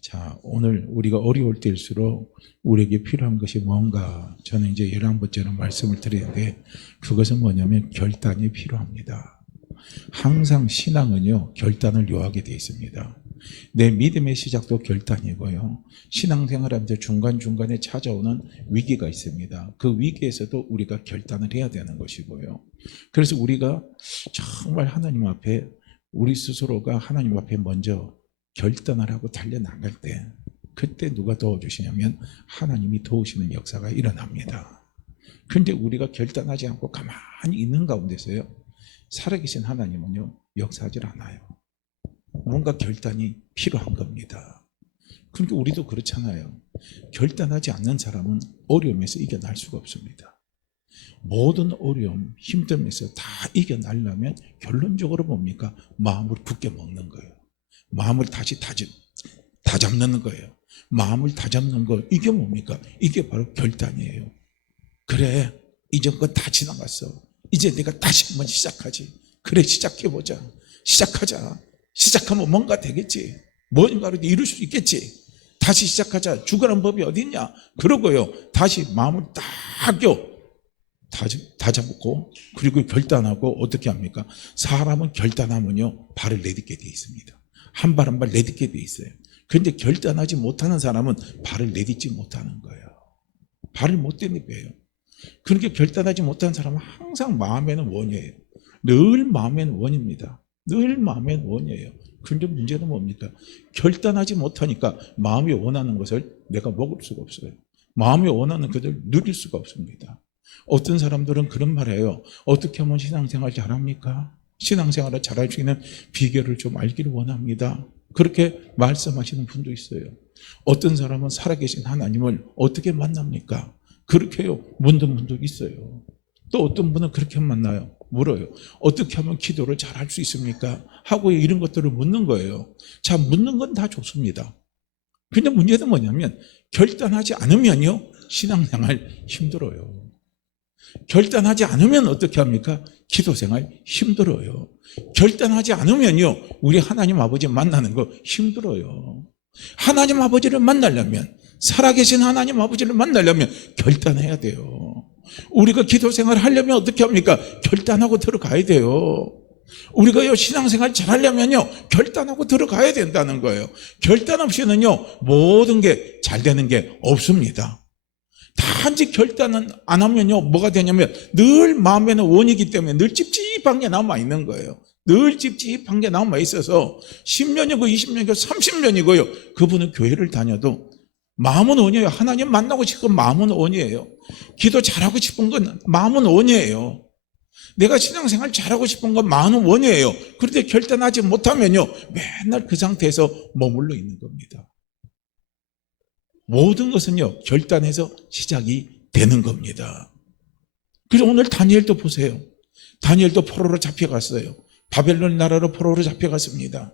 자, 오늘 우리가 어려울 때일수록 우리에게 필요한 것이 뭔가, 저는 이제 11번째로 말씀을 드리는데, 그것은 뭐냐면 결단이 필요합니다. 항상 신앙은요, 결단을 요하게 되어 있습니다. 내 믿음의 시작도 결단이고요. 신앙생활하면서 중간중간에 찾아오는 위기가 있습니다. 그 위기에서도 우리가 결단을 해야 되는 것이고요. 그래서 우리가 정말 하나님 앞에, 우리 스스로가 하나님 앞에 먼저 결단을 하고 달려나갈 때, 그때 누가 도와주시냐면 하나님이 도우시는 역사가 일어납니다. 그런데 우리가 결단하지 않고 가만히 있는 가운데서요, 살아계신 하나님은요 역사하지 않아요. 뭔가 결단이 필요한 겁니다. 그러니까 우리도 그렇잖아요. 결단하지 않는 사람은 어려움에서 이겨날 수가 없습니다. 모든 어려움, 힘듦에서 다 이겨내려면 결론적으로 뭡니까? 마음을 굳게 먹는 거예요. 마음을 다시 다잡는 거예요. 마음을 다잡는 거, 이게 뭡니까? 이게 바로 결단이에요. 그래, 이전 건 다 지나갔어. 이제 내가 다시 한번 시작하지. 그래, 시작해보자. 시작하자. 시작하면 뭔가 되겠지. 뭔가를 이룰 수 있겠지. 다시 시작하자. 죽으라는 법이 어디 있냐? 그러고요, 다시 마음을 딱 다잡고, 그리고 결단하고. 어떻게 합니까? 사람은 결단하면요 발을 내딛게 돼 있습니다. 한 발 한 발 내딛게 돼 있어요. 그런데 결단하지 못하는 사람은 발을 내딛지 못하는 거예요. 발을 못 내딛는 거예요. 그렇게 결단하지 못하는 사람은 항상 마음에는 원이에요. 늘 마음에는 원입니다. 늘 마음에는 원이에요. 그런데 문제는 뭡니까? 결단하지 못하니까 마음이 원하는 것을 내가 먹을 수가 없어요. 마음이 원하는 것을 누릴 수가 없습니다. 어떤 사람들은 그런 말을 해요. 어떻게 하면 신앙생활 잘합니까? 신앙생활을 잘할 수 있는 비결을 좀 알기를 원합니다. 그렇게 말씀하시는 분도 있어요. 어떤 사람은 살아계신 하나님을 어떻게 만납니까? 그렇게요 묻는 분도 있어요. 또 어떤 분은 그렇게 만나요. 물어요. 어떻게 하면 기도를 잘할 수 있습니까? 하고 이런 것들을 묻는 거예요. 자, 묻는 건 다 좋습니다. 근데 문제는 뭐냐면 결단하지 않으면요 신앙생활 힘들어요. 결단하지 않으면 어떻게 합니까? 기도생활 힘들어요. 결단하지 않으면요 우리 하나님 아버지 만나는 거 힘들어요. 하나님 아버지를 만나려면, 살아계신 하나님 아버지를 만나려면 결단해야 돼요. 우리가 기도생활을 하려면 어떻게 합니까? 결단하고 들어가야 돼요. 우리가 신앙생활 잘하려면요 결단하고 들어가야 된다는 거예요. 결단 없이는요 모든 게 잘 되는 게 없습니다. 단지 결단은 안 하면요 뭐가 되냐면 늘 마음에는 원이기 때문에 늘 찝찝한 게 남아있는 거예요. 늘 찝찝한 게 남아있어서 10년이고 20년이고 30년이고요 그분은 교회를 다녀도 마음은 원이에요. 하나님 만나고 싶은 마음은 원이에요. 기도 잘하고 싶은 건 마음은 원이에요. 내가 신앙생활 잘하고 싶은 건 마음은 원이에요. 그런데 결단하지 못하면요 맨날 그 상태에서 머물러 있는 겁니다. 모든 것은요 결단해서 시작이 되는 겁니다. 그래서 오늘 다니엘도 보세요. 다니엘도 포로로 잡혀갔어요. 바벨론 나라로 포로로 잡혀갔습니다.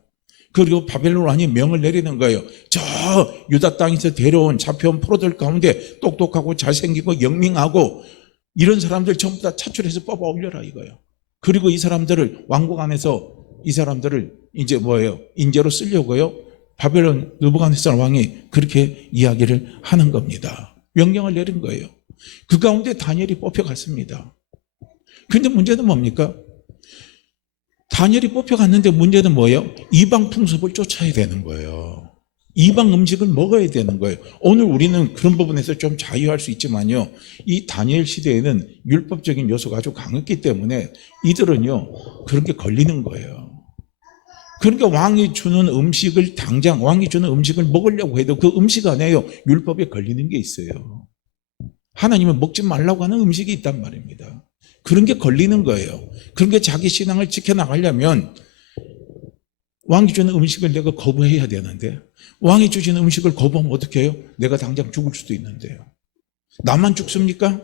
그리고 바벨론 왕이 명을 내리는 거예요. 저 유다 땅에서 데려온 잡혀온 포로들 가운데 똑똑하고 잘생기고 영명하고 이런 사람들 전부 다 차출해서 뽑아 올려라 이거예요. 그리고 이 사람들을 왕국 안에서 이 사람들을 이제 인재로 쓰려고요. 바벨론 느부갓네살 왕이 그렇게 이야기를 하는 겁니다. 명령을 내린 거예요. 그 가운데 다니엘이 뽑혀갔습니다. 그런데 문제는 뭡니까? 다니엘이 뽑혀갔는데 문제는 뭐예요? 이방 풍습을 쫓아야 되는 거예요. 이방 음식을 먹어야 되는 거예요. 오늘 우리는 그런 부분에서 좀 자유할 수 있지만요 이 다니엘 시대에는 율법적인 요소가 아주 강했기 때문에 이들은요 그런 게 걸리는 거예요. 그러니까 왕이 주는 음식을 먹으려고 해도 그 음식 안에요 율법에 걸리는 게 있어요. 하나님은 먹지 말라고 하는 음식이 있단 말입니다. 그런 게 걸리는 거예요. 그런 게 자기 신앙을 지켜나가려면 왕이 주는 음식을 내가 거부해야 되는데, 왕이 주시는 음식을 거부하면 어떻게 해요? 내가 당장 죽을 수도 있는데요. 나만 죽습니까?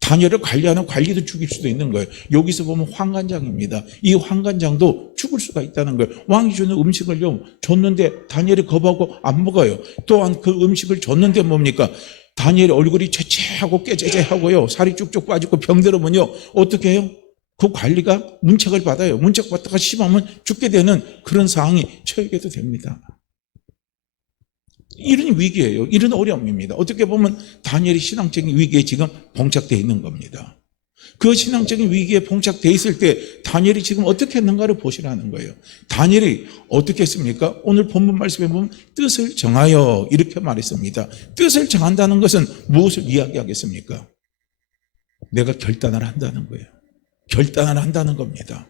다니엘을 관리하는 관리도 죽일 수도 있는 거예요. 여기서 보면 환관장입니다. 이 환관장도 죽을 수가 있다는 거예요. 왕이 주는 음식을요 줬는데 다니엘이 거부하고 안 먹어요. 또한 그 음식을 줬는데 뭡니까? 다니엘의 얼굴이 채채하고 깨재재하고요 살이 쭉쭉 빠지고 병들으면요 어떻게 해요? 그 관리가 문책을 받아요. 문책 받다가 심하면 죽게 되는 그런 상황이 처하게도 됩니다. 이런 위기예요. 이런 어려움입니다. 어떻게 보면 다니엘이 신앙적인 위기에 지금 봉착되어 있는 겁니다. 그 신앙적인 위기에 봉착되어 있을 때 다니엘이 지금 어떻게 했는가를 보시라는 거예요. 다니엘이 어떻게 했습니까? 오늘 본문 말씀에 보면 뜻을 정하여 이렇게 말했습니다. 뜻을 정한다는 것은 무엇을 이야기하겠습니까? 내가 결단을 한다는 거예요. 결단을 한다는 겁니다.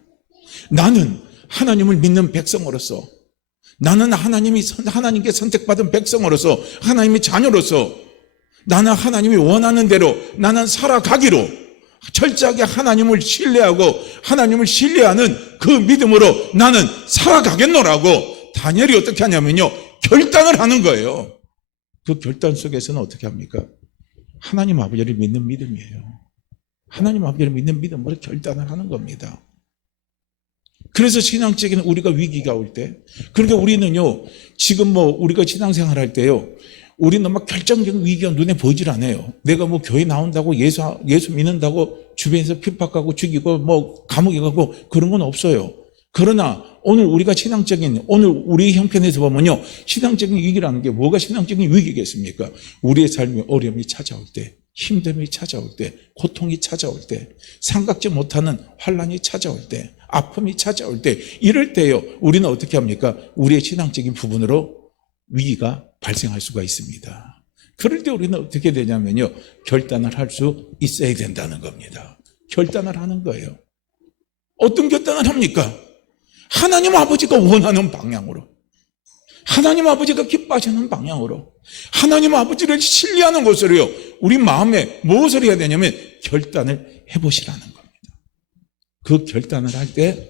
나는 하나님을 믿는 백성으로서, 나는 하나님께 선택받은 백성으로서, 하나님의 자녀로서 나는 하나님이 원하는 대로 나는 살아가기로 철저하게 하나님을 신뢰하고 하나님을 신뢰하는 그 믿음으로 나는 살아가겠노라고 다니엘이 어떻게 하냐면요, 결단을 하는 거예요. 그 결단 속에서는 어떻게 합니까? 하나님 아버지를 믿는 믿음이에요. 하나님 아버지를 믿는 믿음으로 결단을 하는 겁니다. 그래서 신앙적인 우리가 위기가 올 때, 그러니까 우리는요, 지금 우리가 신앙생활 할 때요, 우리는 막 결정적인 위기가 눈에 보이질 않아요. 내가 교회 나온다고 예수 믿는다고 주변에서 핍박하고 죽이고 감옥에 가고 그런 건 없어요. 그러나 오늘 우리가 오늘 우리 형편에서 보면요, 신앙적인 위기라는 게 뭐가 신앙적인 위기겠습니까? 우리의 삶에 어려움이 찾아올 때, 힘듦이 찾아올 때, 고통이 찾아올 때, 생각지 못하는 환란이 찾아올 때, 아픔이 찾아올 때, 이럴 때요, 우리는 어떻게 합니까? 우리의 신앙적인 부분으로 위기가 발생할 수가 있습니다. 그럴 때 우리는 어떻게 되냐면요, 결단을 할 수 있어야 된다는 겁니다. 결단을 하는 거예요. 어떤 결단을 합니까? 하나님 아버지가 원하는 방향으로, 하나님 아버지가 기뻐하시는 방향으로, 하나님 아버지를 신뢰하는 것으로요, 우리 마음에 무엇을 해야 되냐면 결단을 해보시라는 겁니다. 그 결단을 할 때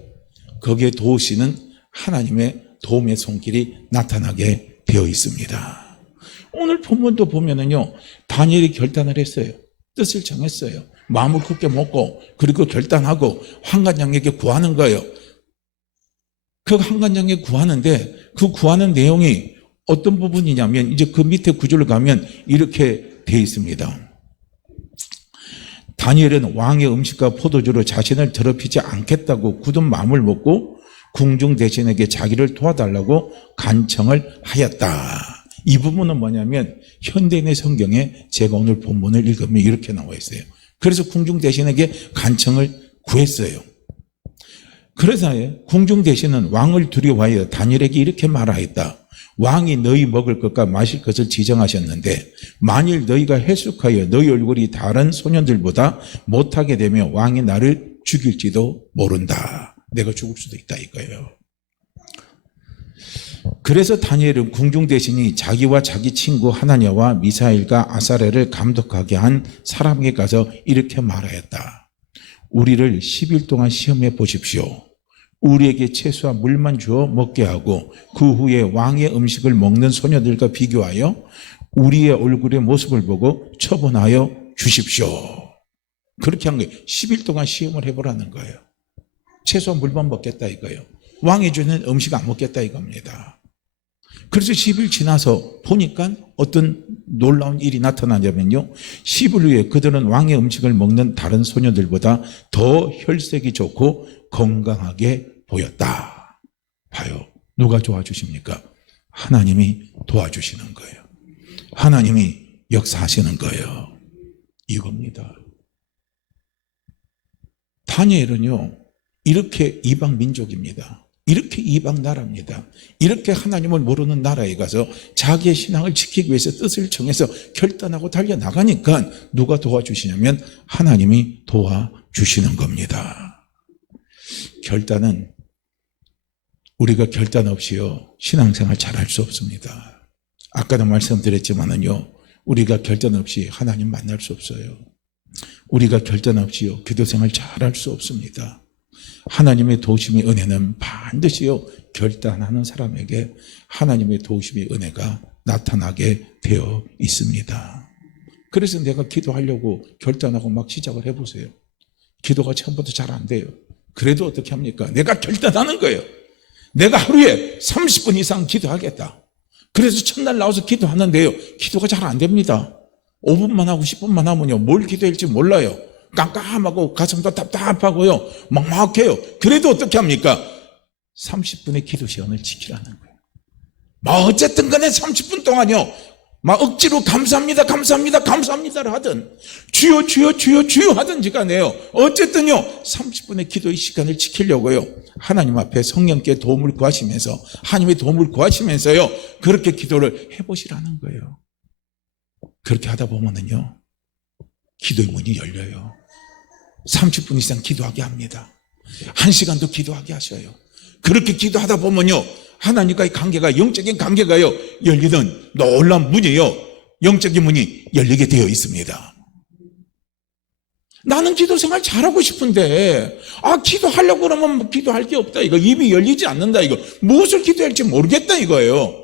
거기에 도우시는 하나님의 도움의 손길이 나타나게 되어 있습니다. 오늘 본문도 보면은요, 다니엘이 결단을 했어요. 뜻을 정했어요. 마음을 굳게 먹고, 그리고 결단하고 환관장에게 구하는 거예요. 그 환관장에 구하는데 그 구하는 내용이 어떤 부분이냐면, 이제 그 밑에 구절을 가면 이렇게 되어 있습니다. 다니엘은 왕의 음식과 포도주로 자신을 더럽히지 않겠다고 굳은 마음을 먹고 궁중 대신에게 자기를 도와달라고 간청을 하였다. 이 부분은 뭐냐면 현대인의 성경에 제가 오늘 본문을 읽으면 이렇게 나와 있어요. 그래서 궁중 대신에게 간청을 구했어요. 그래서 궁중 대신은 왕을 두려워하여 다니엘에게 이렇게 말하였다. 왕이 너희 먹을 것과 마실 것을 지정하셨는데 만일 너희가 해숙하여 너희 얼굴이 다른 소년들보다 못하게 되면 왕이 나를 죽일지도 모른다. 내가 죽을 수도 있다 이거예요. 그래서 다니엘은 궁중 대신이 자기와 자기 친구 하나냐와 미사엘과 아사렐을 감독하게 한 사람에게 가서 이렇게 말하였다. 우리를 10일 동안 시험해 보십시오. 우리에게 채소와 물만 주어 먹게 하고 그 후에 왕의 음식을 먹는 소녀들과 비교하여 우리의 얼굴의 모습을 보고 처분하여 주십시오. 그렇게 한 거예요. 10일 동안 시험을 해보라는 거예요. 채소와 물만 먹겠다 이거예요. 왕이 주는 음식 안 먹겠다 이겁니다. 그래서 10일 지나서 보니까 어떤 놀라운 일이 나타나냐면요, 10일 후에 그들은 왕의 음식을 먹는 다른 소녀들보다 더 혈색이 좋고 건강하게 보였다. 봐요. 누가 도와주십니까? 하나님이 도와주시는 거예요. 하나님이 역사하시는 거예요. 이겁니다. 다니엘은요, 이렇게 이방 민족입니다. 이렇게 이방 나라입니다. 이렇게 하나님을 모르는 나라에 가서 자기의 신앙을 지키기 위해서 뜻을 정해서 결단하고 달려나가니까 누가 도와주시냐면 하나님이 도와주시는 겁니다. 결단은 우리가 결단 없이요, 신앙생활 잘할 수 없습니다. 아까도 말씀드렸지만은요, 우리가 결단 없이 하나님 만날 수 없어요. 우리가 결단 없이요, 기도생활 잘할 수 없습니다. 하나님의 도우심의 은혜는 반드시요, 결단하는 사람에게 하나님의 도우심의 은혜가 나타나게 되어 있습니다. 그래서 내가 기도하려고 결단하고 막 시작을 해보세요. 기도가 처음부터 잘 안 돼요. 그래도 어떻게 합니까? 내가 결단하는 거예요. 내가 하루에 30분 이상 기도하겠다. 그래서 첫날 나와서 기도하는데요, 기도가 잘 안 됩니다. 5분만 하고 10분만 하면요, 뭘 기도할지 몰라요. 깜깜하고 가슴도 답답하고요, 막막해요. 그래도 어떻게 합니까? 30분의 기도 시간을 지키라는 거예요. 어쨌든 간에 30분 동안요, 억지로 감사합니다, 감사합니다, 감사합니다를 하든, 주여, 주여, 주여, 주여 하든지 간에요. 어쨌든요, 30분의 기도의 시간을 지키려고요, 하나님 앞에 성령께 도움을 구하시면서, 하나님의 도움을 구하시면서요, 그렇게 기도를 해보시라는 거예요. 그렇게 하다 보면은요, 기도의 문이 열려요. 30분 이상 기도하게 합니다. 1시간도 기도하게 하셔요. 그렇게 기도하다 보면요, 하나님과의 관계가, 영적인 관계가요, 열리는 놀라운 문이요, 영적인 문이 열리게 되어 있습니다. 나는 기도 생활 잘하고 싶은데, 기도하려고 그러면 기도할 게 없다, 이거. 입이 열리지 않는다, 이거. 무엇을 기도할지 모르겠다, 이거예요.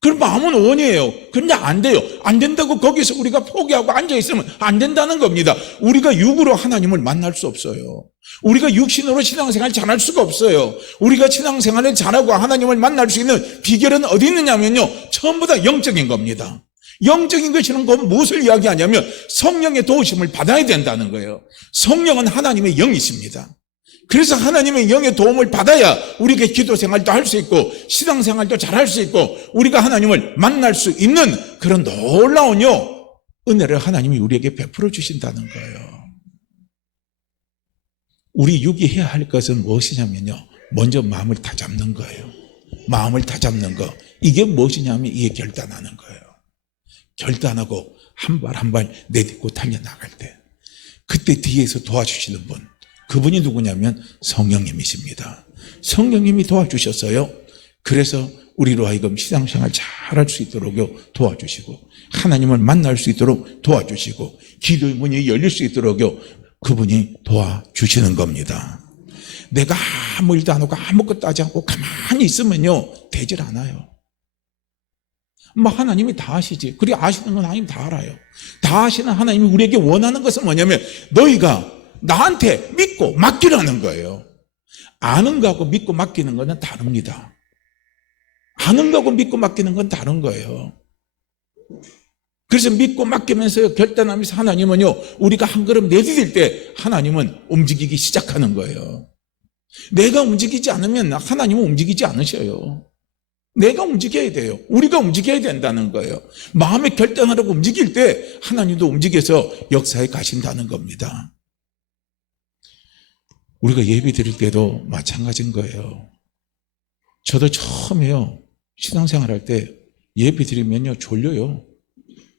그럼 마음은 원이에요. 그런데 안 돼요. 안 된다고 거기서 우리가 포기하고 앉아있으면 안 된다는 겁니다. 우리가 육으로 하나님을 만날 수 없어요. 우리가 육신으로 신앙생활 잘할 수가 없어요. 우리가 신앙생활을 잘하고 하나님을 만날 수 있는 비결은 어디 있느냐면요, 전부 다 영적인 겁니다. 영적인 것이는 건 무엇을 이야기하냐면 성령의 도우심을 받아야 된다는 거예요. 성령은 하나님의 영이십니다. 그래서 하나님의 영의 도움을 받아야 우리가 기도 생활도 할 수 있고 신앙생활도 잘할 수 있고 우리가 하나님을 만날 수 있는 그런 놀라운요, 은혜를 하나님이 우리에게 베풀어 주신다는 거예요. 우리 육이 해야 할 것은 무엇이냐면요, 먼저 마음을 다잡는 거예요. 마음을 다잡는 거. 이게 무엇이냐면 이게 결단하는 거예요. 결단하고 한 발 한 발 내딛고 달려나갈 때, 그때 뒤에서 도와주시는 분, 그분이 누구냐면 성령님이십니다. 성령님이 도와주셨어요. 그래서 우리로 하여금 신앙생활 잘할 수 있도록 도와주시고, 하나님을 만날 수 있도록 도와주시고, 기도의 문이 열릴 수 있도록 그분이 도와주시는 겁니다. 내가 아무 일도 안 하고 아무것도 하지 않고 가만히 있으면요, 되질 않아요. 하나님이 다 아시지. 그리고 아시는 건 하나님 다 알아요. 다 아시는 하나님이 우리에게 원하는 것은 뭐냐면 너희가 나한테 믿고 맡기라는 거예요. 아는 거하고 믿고 맡기는 거는 다릅니다. 아는 거하고 믿고 맡기는 건 다른 거예요. 그래서 믿고 맡기면서 결단하면서 하나님은요, 우리가 한 걸음 내디딜 때 하나님은 움직이기 시작하는 거예요. 내가 움직이지 않으면 하나님은 움직이지 않으셔요. 내가 움직여야 돼요. 우리가 움직여야 된다는 거예요. 마음에 결단하라고 움직일 때 하나님도 움직여서 역사에 가신다는 겁니다. 우리가 예배 드릴 때도 마찬가지인 거예요. 저도 처음에요, 신앙생활 할 때 예배 드리면요, 졸려요.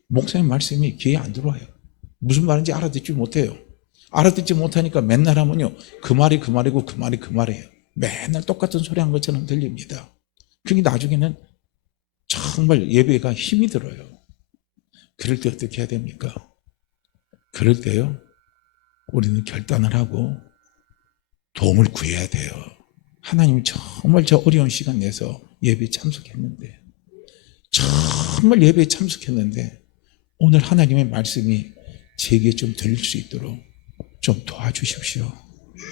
목사님 말씀이 귀에 안 들어와요. 무슨 말인지 알아듣지 못해요. 알아듣지 못하니까 맨날 하면요, 그 말이 그 말이고 그 말이 그 말이에요. 맨날 똑같은 소리 한 것처럼 들립니다. 그게 나중에는 정말 예배가 힘이 들어요. 그럴 때 어떻게 해야 됩니까? 그럴 때요, 우리는 결단을 하고 도움을 구해야 돼요. 하나님이 정말 저 어려운 시간 내서 예배에 참석했는데, 정말 예배에 참석했는데 오늘 하나님의 말씀이 제게 좀 들릴 수 있도록 좀 도와주십시오.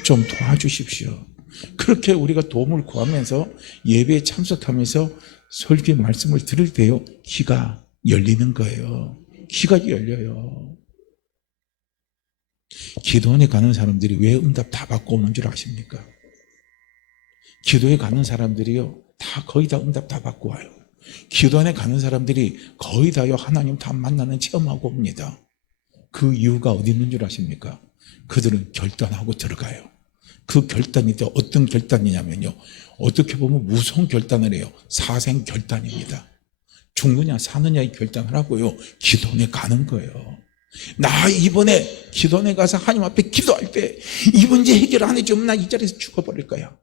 좀 도와주십시오. 그렇게 우리가 도움을 구하면서 예배에 참석하면서 설교의 말씀을 들을 때요, 귀가 열리는 거예요. 귀가 열려요. 기도원에 가는 사람들이 왜 응답 다 받고 오는 줄 아십니까? 기도에 가는 사람들이요, 거의 다 응답 다 받고 와요. 기도원에 가는 사람들이 거의 다요, 하나님 다 만나는 체험하고 옵니다. 그 이유가 어디 있는 줄 아십니까? 그들은 결단하고 들어가요. 그 결단이 또 어떤 결단이냐면요, 어떻게 보면 무서운 결단을 해요. 사생 결단입니다. 죽느냐 사느냐의 결단을 하고요, 기도원에 가는 거예요. 나 이번에 기도원에 가서 하나님 앞에 기도할 때 이 문제 해결 안 해주면 나 이 자리에서 죽어버릴 거야.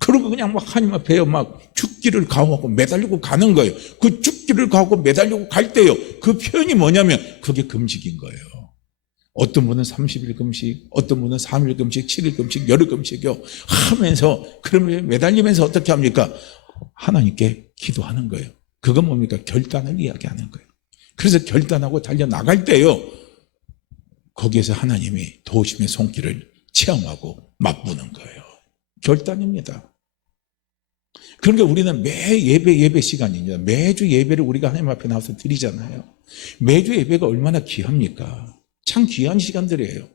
그러고 그냥 막 하나님 앞에 막 죽기를 각오하고 매달리고 가는 거예요. 그 죽기를 각오하고 매달리고 갈 때요, 그 표현이 뭐냐면 그게 금식인 거예요. 어떤 분은 30일 금식, 어떤 분은 3일 금식, 7일 금식, 열흘 금식이요 하면서, 그러면 매달리면서 어떻게 합니까? 하나님께 기도하는 거예요. 그건 뭡니까? 결단을 이야기하는 거예요. 그래서 결단하고 달려나갈 때요, 거기에서 하나님이 도우심의 손길을 체험하고 맛보는 거예요. 결단입니다. 그러니까 우리는 매 예배 시간입니다. 매주 예배를 우리가 하나님 앞에 나와서 드리잖아요. 매주 예배가 얼마나 귀합니까? 참 귀한 시간들이에요.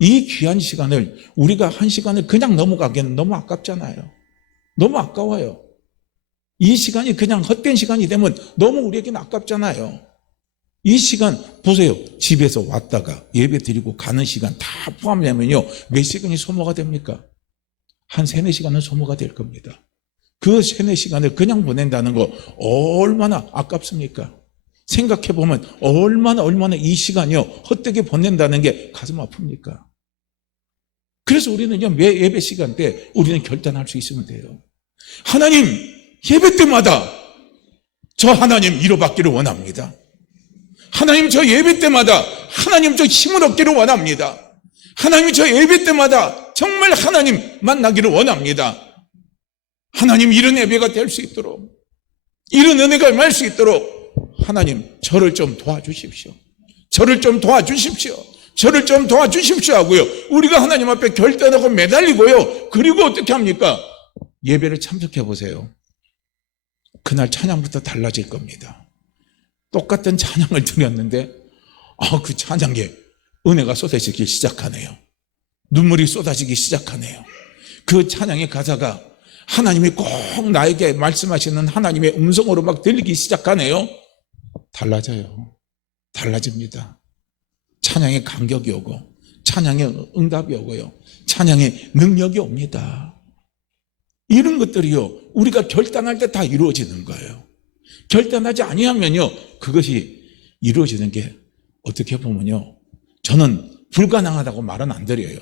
이 귀한 시간을 우리가 한 시간을 그냥 넘어가기에는 너무 아깝잖아요. 너무 아까워요. 이 시간이 그냥 헛된 시간이 되면 너무 우리에게는 아깝잖아요. 이 시간 보세요. 집에서 왔다가 예배 드리고 가는 시간 다 포함하면요, 몇 시간이 소모가 됩니까? 한 3-4시간은 소모가 될 겁니다. 그 3-4시간을 그냥 보낸다는 거 얼마나 아깝습니까? 생각해보면 얼마나 이 시간이요 헛되게 보낸다는 게 가슴 아픕니까? 그래서 우리는요, 매 예배 시간 때 우리는 결단할 수 있으면 돼요. 하나님, 예배 때마다 저 하나님 위로받기를 원합니다. 하나님, 저 예배 때마다 하나님 저 힘을 얻기를 원합니다. 하나님, 저 예배 때마다 정말 하나님 만나기를 원합니다. 하나님, 이런 예배가 될 수 있도록, 이런 은혜가 임할 수 있도록 하나님 저를 좀 도와주십시오. 저를 좀 도와주십시오. 저를 좀 도와주십시오 하고요, 우리가 하나님 앞에 결단하고 매달리고요, 그리고 어떻게 합니까? 예배를 참석해 보세요. 그날 찬양부터 달라질 겁니다. 똑같은 찬양을 드렸는데 그 찬양에 은혜가 쏟아지기 시작하네요. 눈물이 쏟아지기 시작하네요. 그 찬양의 가사가 하나님이 꼭 나에게 말씀하시는 하나님의 음성으로 막 들리기 시작하네요. 달라져요. 달라집니다. 찬양의 간격이 오고 찬양의 응답이 오고요, 찬양의 능력이 옵니다. 이런 것들이요 우리가 결단할 때 다 이루어지는 거예요. 결단하지 아니하면요 그것이 이루어지는 게 어떻게 보면요, 저는 불가능하다고 말은 안 드려요.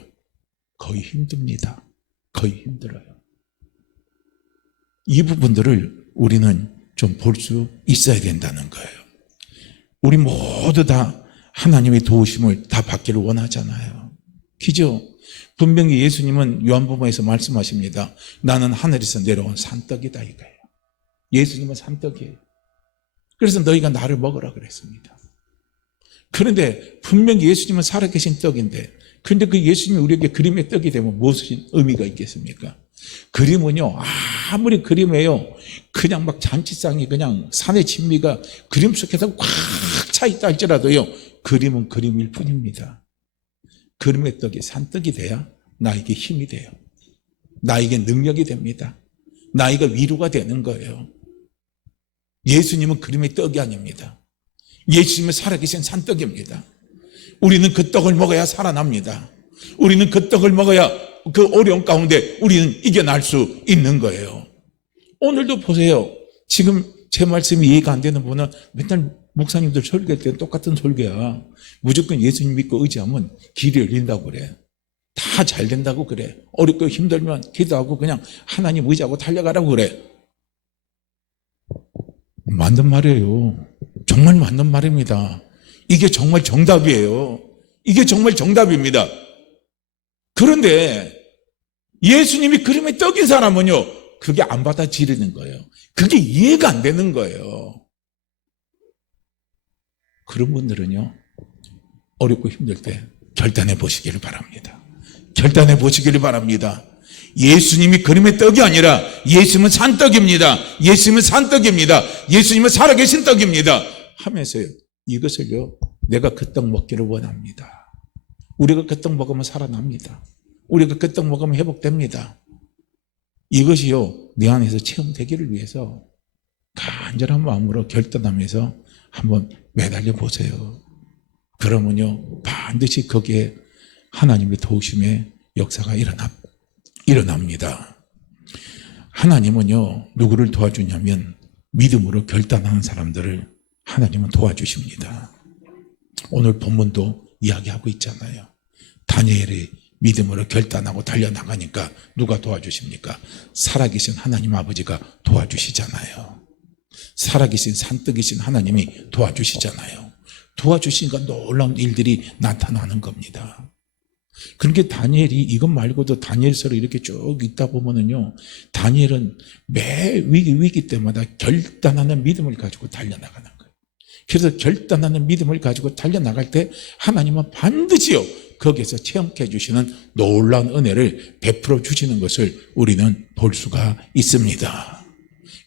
거의 힘듭니다. 거의 힘들어요. 이 부분들을 우리는 좀 볼 수 있어야 된다는 거예요. 우리 모두 다 하나님의 도우심을 다 받기를 원하잖아요. 그죠? 분명히 예수님은 요한복음에서 말씀하십니다. 나는 하늘에서 내려온 산떡이다 이거예요. 예수님은 산떡이에요. 그래서 너희가 나를 먹으라 그랬습니다. 그런데 분명히 예수님은 살아계신 떡인데, 그런데 그 예수님이 우리에게 그림의 떡이 되면 무슨 의미가 있겠습니까? 그림은요 아무리 그림에요 그냥 막 잔치상이 그냥 산의 진미가 그림 속에서 꽉 차 있다 할지라도요, 그림은 그림일 뿐입니다. 그림의 떡이 산떡이 돼야 나에게 힘이 돼요. 나에게 능력이 됩니다. 나에게 위로가 되는 거예요. 예수님은 그림의 떡이 아닙니다. 예수님은 살아계신 산떡입니다. 우리는 그 떡을 먹어야 살아납니다. 우리는 그 떡을 먹어야 그 어려운 가운데 우리는 이겨날 수 있는 거예요. 오늘도 보세요. 지금 제 말씀이 이해가 안 되는 분은 맨날 목사님들 설교할 때 똑같은 설교야. 무조건 예수님 믿고 의지하면 길이 열린다고 그래. 다 잘 된다고 그래. 어렵고 힘들면 기도하고 그냥 하나님 의지하고 달려가라고 그래. 맞는 말이에요. 정말 맞는 말입니다. 이게 정말 정답이에요. 이게 정말 정답입니다. 그런데 예수님이 그림의 떡인 사람은요 그게 안 받아지는 거예요. 그게 이해가 안 되는 거예요. 그런 분들은요 어렵고 힘들 때 결단해 보시기를 바랍니다. 결단해 보시기를 바랍니다. 예수님이 그림의 떡이 아니라 예수님은 산떡입니다. 예수님은 산떡입니다. 예수님은 살아계신 떡입니다 하면서요, 이것을요 내가 그 떡 먹기를 원합니다. 우리가 그 떡 먹으면 살아납니다. 우리가 그 떡 먹으면 회복됩니다. 이것이요 내 안에서 체험되기를 위해서 간절한 마음으로 결단하면서 한번 매달려 보세요. 그러면요 반드시 거기에 하나님의 도우심의 역사가 일어납니다. 하나님은요 누구를 도와주냐면 믿음으로 결단하는 사람들을 하나님은 도와주십니다. 오늘 본문도 이야기하고 있잖아요. 다니엘이 믿음으로 결단하고 달려나가니까 누가 도와주십니까? 살아계신 하나님 아버지가 도와주시잖아요. 살아계신 산떡이신 하나님이 도와주시잖아요. 도와주시니까 놀라운 일들이 나타나는 겁니다. 그러니까 다니엘이 이것 말고도 다니엘서를 이렇게 쭉 읽다 보면은요, 다니엘은 매 위기 때마다 결단하는 믿음을 가지고 달려나가는 거예요. 그래서 결단하는 믿음을 가지고 달려나갈 때 하나님은 반드시요 거기에서 체험케 해주시는 놀라운 은혜를 베풀어 주시는 것을 우리는 볼 수가 있습니다.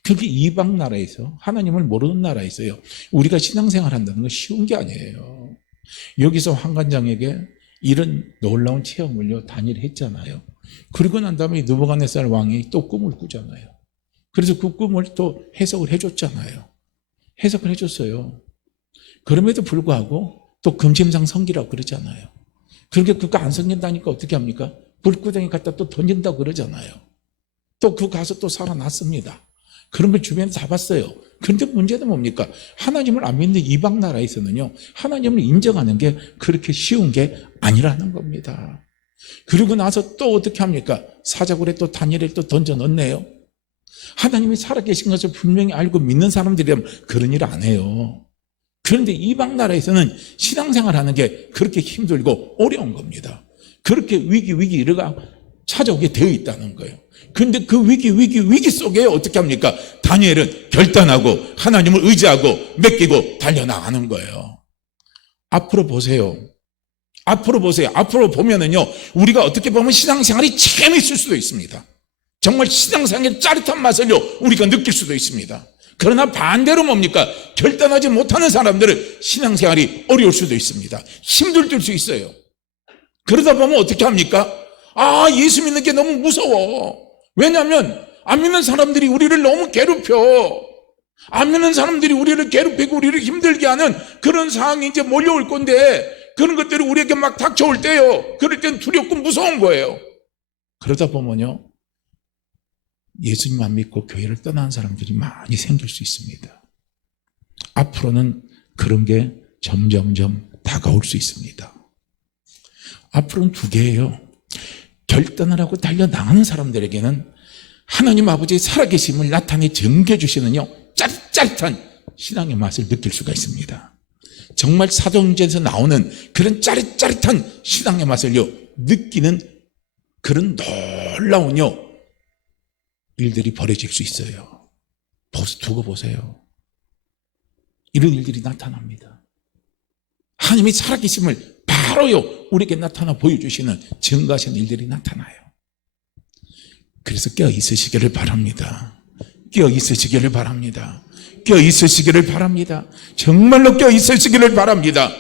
그게 이방 나라에서, 하나님을 모르는 나라에서요 우리가 신앙생활 한다는 건 쉬운 게 아니에요. 여기서 환관장에게 이런 놀라운 체험을요 다니엘이 했잖아요. 그리고 난 다음에 느부갓네살 왕이 또 꿈을 꾸잖아요. 그래서 그 꿈을 또 해석을 해줬잖아요. 해석을 해줬어요. 그럼에도 불구하고 또 금심상 성기라고 그러잖아요. 그렇게 그거 안 성긴다니까 어떻게 합니까? 불구덩이 갖다 또 던진다고 그러잖아요. 또 그 가서 또 살아났습니다. 그런 걸 주변에서 다 봤어요. 그런데 문제는 뭡니까? 하나님을 안 믿는 이방 나라에서는요, 하나님을 인정하는 게 그렇게 쉬운 게 아니라는 겁니다. 그리고 나서 또 어떻게 합니까? 사자굴에 또 다니엘을 또 던져 넣네요. 하나님이 살아계신 것을 분명히 알고 믿는 사람들이라면 그런 일 안 해요. 그런데 이방 나라에서는 신앙생활 하는 게 그렇게 힘들고 어려운 겁니다. 그렇게 위기가 찾아오게 되어 있다는 거예요. 그런데 그 위기 속에 어떻게 합니까? 다니엘은 결단하고 하나님을 의지하고 맡기고 달려나가는 거예요. 앞으로 보세요. 앞으로 보면은요, 우리가 어떻게 보면 신앙생활이 재미있을 수도 있습니다. 정말 신앙생활의 짜릿한 맛을요, 우리가 느낄 수도 있습니다. 그러나 반대로 뭡니까? 결단하지 못하는 사람들은 신앙생활이 어려울 수도 있습니다. 힘들 수 있어요. 그러다 보면 어떻게 합니까? 예수 믿는 게 너무 무서워. 왜냐하면 안 믿는 사람들이 우리를 너무 괴롭혀. 안 믿는 사람들이 우리를 괴롭히고 우리를 힘들게 하는 그런 상황이 이제 몰려올 건데, 그런 것들이 우리에게 막 닥쳐올 때요, 그럴 땐 두렵고 무서운 거예요. 그러다 보면요, 예수님 안 믿고 교회를 떠나는 사람들이 많이 생길 수 있습니다. 앞으로는 그런 게 점점점 다가올 수 있습니다. 앞으로는 두 개예요. 결단을 하고 달려나가는 사람들에게는 하나님 아버지의 살아계심을 나타내 증거해주시는요, 짜릿짜릿한 신앙의 맛을 느낄 수가 있습니다. 정말 사도행전에서 나오는 그런 짜릿짜릿한 신앙의 맛을요, 느끼는 그런 놀라운요, 일들이 벌어질 수 있어요. 두고 보세요. 이런 일들이 나타납니다. 하나님이 살아계심을 바로요, 우리에게 나타나 보여주시는 증거하시는 일들이 나타나요. 그래서 껴있으시기를 바랍니다. 껴있으시기를 바랍니다. 껴있으시기를 바랍니다. 정말로 껴있으시기를 바랍니다.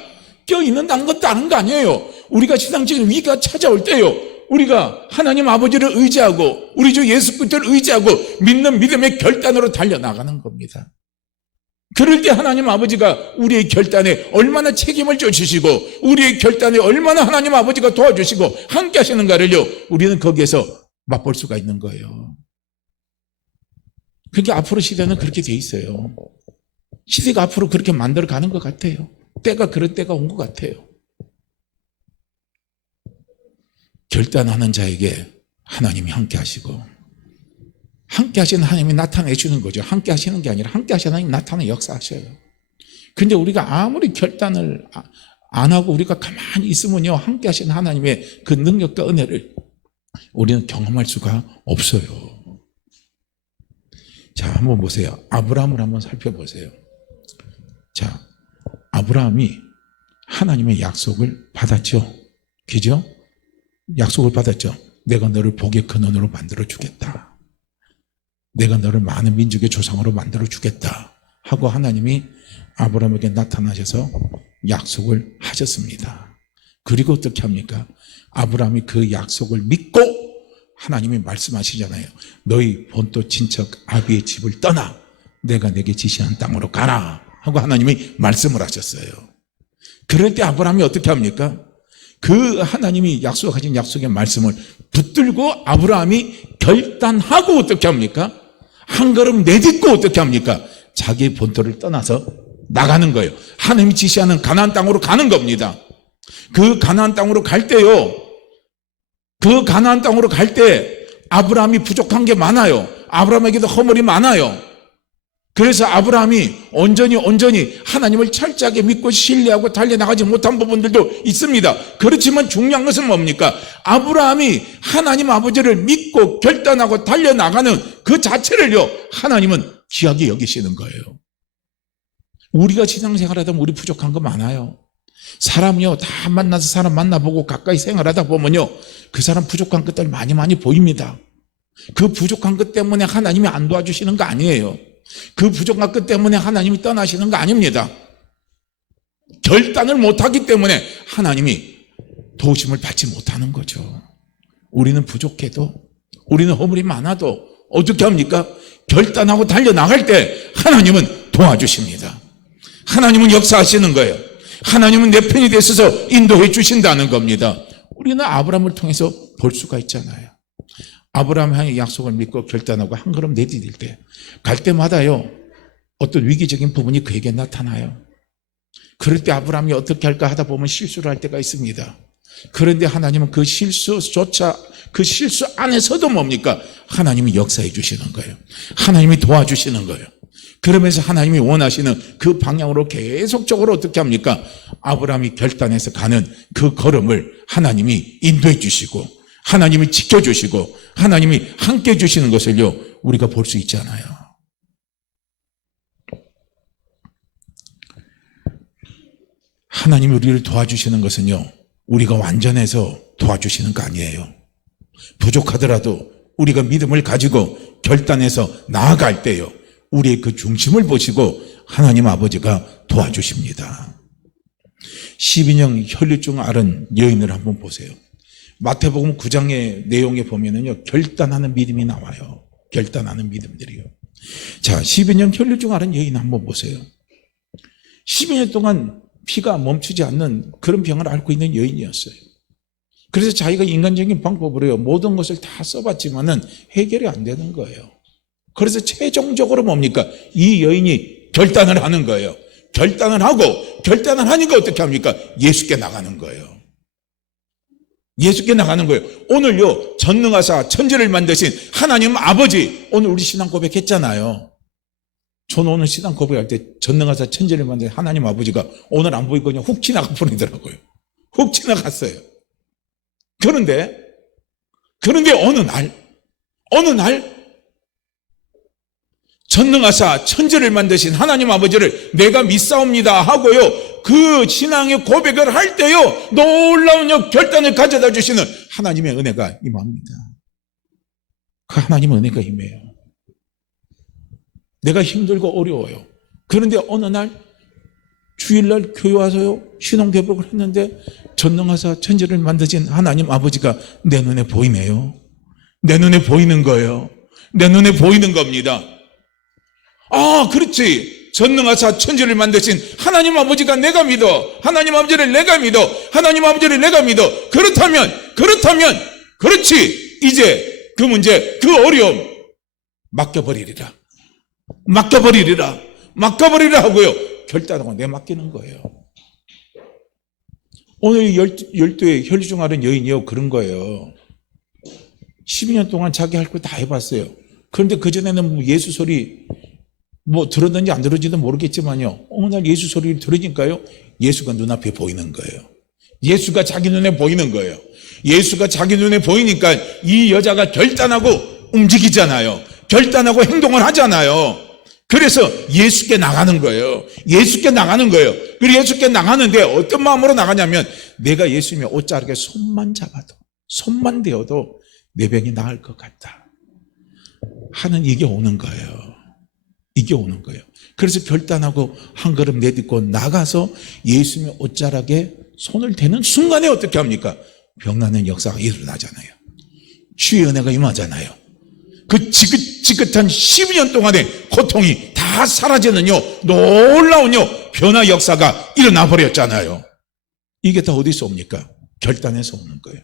껴있는다는 건 다른 거 아니에요. 우리가 신앙적인 위기가 찾아올 때요, 우리가 하나님 아버지를 의지하고 우리 주 예수 그리스도를 의지하고 믿는 믿음의 결단으로 달려나가는 겁니다. 그럴 때 하나님 아버지가 우리의 결단에 얼마나 책임을 져주시고 우리의 결단에 얼마나 하나님 아버지가 도와주시고 함께 하시는가를요, 우리는 거기에서 맛볼 수가 있는 거예요. 그러니까 앞으로 시대는 그렇게 돼 있어요. 시대가 앞으로 그렇게 만들어가는 것 같아요. 그런 때가 온 것 같아요. 결단하는 자에게 하나님이 함께 하시고, 함께 하시는 하나님이 나타내 주는 거죠. 함께 하시는 게 아니라 함께 하시는 하나님이 나타내 역사하셔요. 근데 우리가 아무리 결단을 안 하고 우리가 가만히 있으면요, 함께 하시는 하나님의 그 능력과 은혜를 우리는 경험할 수가 없어요. 자, 한번 보세요. 아브라함을 한번 살펴보세요. 자, 아브라함이 하나님의 약속을 받았죠. 그죠? 약속을 받았죠. 내가 너를 복의 근원으로 만들어 주겠다. 내가 너를 많은 민족의 조상으로 만들어 주겠다 하고 하나님이 아브라함에게 나타나셔서 약속을 하셨습니다. 그리고 어떻게 합니까? 아브라함이 그 약속을 믿고 하나님이 말씀하시잖아요. 너희 본토 친척 아비의 집을 떠나 내가 내게 지시한 땅으로 가라 하고 하나님이 말씀을 하셨어요. 그럴 때 아브라함이 어떻게 합니까? 그 하나님이 약속하신 약속의 말씀을 붙들고 아브라함이 결단하고 어떻게 합니까? 한 걸음 내딛고 어떻게 합니까? 자기의 본토를 떠나서 나가는 거예요. 하나님이 지시하는 가나안 땅으로 가는 겁니다. 그 가나안 땅으로 갈 때요, 그 가나안 땅으로 갈 때 아브라함이 부족한 게 많아요. 아브라함에게도 허물이 많아요. 그래서 아브라함이 온전히 하나님을 철저하게 믿고 신뢰하고 달려나가지 못한 부분들도 있습니다. 그렇지만 중요한 것은 뭡니까? 아브라함이 하나님 아버지를 믿고 결단하고 달려나가는 그 자체를요, 하나님은 귀하게 여기시는 거예요. 우리가 신앙생활하다 보면 우리 부족한 거 많아요. 사람이요, 다 만나서 사람 만나보고 가까이 생활하다 보면요, 그 사람 부족한 것들 많이 보입니다. 그 부족한 것 때문에 하나님이 안 도와주시는 거 아니에요. 그 부족한 것 때문에 하나님이 떠나시는 거 아닙니다. 결단을 못하기 때문에 하나님이 도우심을 받지 못하는 거죠. 우리는 부족해도, 우리는 허물이 많아도 어떻게 합니까? 결단하고 달려나갈 때 하나님은 도와주십니다. 하나님은 역사하시는 거예요. 하나님은 내 편이 되셔서 인도해 주신다는 겁니다. 우리는 아브라함을 통해서 볼 수가 있잖아요. 아브라함의 약속을 믿고 결단하고 한 걸음 내디딜 때, 갈 때마다요, 어떤 위기적인 부분이 그에게 나타나요. 그럴 때 아브라함이 어떻게 할까 하다 보면 실수를 할 때가 있습니다. 그런데 하나님은 그 실수조차, 그 실수 안에서도 뭡니까? 하나님이 역사해 주시는 거예요. 하나님이 도와주시는 거예요. 그러면서 하나님이 원하시는 그 방향으로 계속적으로 어떻게 합니까? 아브라함이 결단해서 가는 그 걸음을 하나님이 인도해 주시고, 하나님이 지켜주시고, 하나님이 함께 해주시는 것을요, 우리가 볼 수 있잖아요. 하나님이 우리를 도와주시는 것은요, 우리가 완전해서 도와주시는 거 아니에요. 부족하더라도 우리가 믿음을 가지고 결단해서 나아갈 때요, 우리의 그 중심을 보시고 하나님 아버지가 도와주십니다. 12년 혈류증 앓은 여인을 한번 보세요. 마태복음 9장의 내용에 보면은요, 결단하는 믿음이 나와요. 결단하는 믿음들이요. 자, 12년 혈류증 앓은 여인 한번 보세요. 12년 동안 피가 멈추지 않는 그런 병을 앓고 있는 여인이었어요. 그래서 자기가 인간적인 방법으로요, 모든 것을 다 써봤지만은 해결이 안 되는 거예요. 그래서 최종적으로 뭡니까? 이 여인이 결단을 하는 거예요. 결단을 하고, 결단을 하니까 어떻게 합니까? 예수께 나가는 거예요. 예수께 나가는 거예요. 오늘요, 전능하사 천지를 만드신 하나님 아버지, 오늘 우리 신앙 고백했잖아요. 저는 오늘 신앙 고백할 때 전능하사 천지를 만드신 하나님 아버지가 오늘 안 보이고 그냥 훅 지나가 버리더라고요. 훅 지나갔어요. 그런데 어느 날 전능하사 천지를 만드신 하나님 아버지를 내가 믿사옵니다 하고요, 그 신앙의 고백을 할 때요, 놀라운 결단을 가져다 주시는 하나님의 은혜가 임합니다. 그 하나님의 은혜가 임해요. 내가 힘들고 어려워요. 그런데 어느 날 주일날 교회 와서요, 신앙고백을 했는데 전능하사 천지를 만드신 하나님 아버지가 내 눈에 보이네요. 내 눈에 보이는 거예요. 내 눈에 보이는 겁니다. 아, 그렇지. 전능하사 천지를 만드신 하나님 아버지가 내가 믿어. 하나님 아버지를 내가 믿어. 하나님 아버지를 내가 믿어. 그렇다면, 그렇지. 이제 그 문제, 그 어려움, 맡겨버리리라 하고요, 결단하고 내맡기는 거예요. 오늘 12의 혈류증 앓은 여인이요, 그런 거예요. 12년 동안 자기 할 거 다 해봤어요. 그런데 그전에는 예수 소리 들었는지 안 들었는지도 모르겠지만요, 어느 날 예수 소리를 들으니까요, 예수가 눈앞에 보이는 거예요. 예수가 자기 눈에 보이는 거예요. 예수가 자기 눈에 보이니까 이 여자가 결단하고 움직이잖아요. 결단하고 행동을 하잖아요. 그래서 예수께 나가는 거예요. 예수께 나가는 거예요. 그리고 예수께 나가는데 어떤 마음으로 나가냐면, 내가 예수님의 옷자락에 손만 잡아도, 손만 대어도 내 병이 나을 것 같다 하는 이게 오는 거예요. 이게 오는 거예요. 그래서 결단하고 한 걸음 내딛고 나가서 예수님의 옷자락에 손을 대는 순간에 어떻게 합니까? 병나는 역사가 일어나잖아요. 주의 은혜가 임하잖아요. 그 지긋지긋한 12년 동안의 고통이 다 사라지는요, 놀라운 변화 역사가 일어나 버렸잖아요. 이게 다 어디서 옵니까? 결단해서 오는 거예요.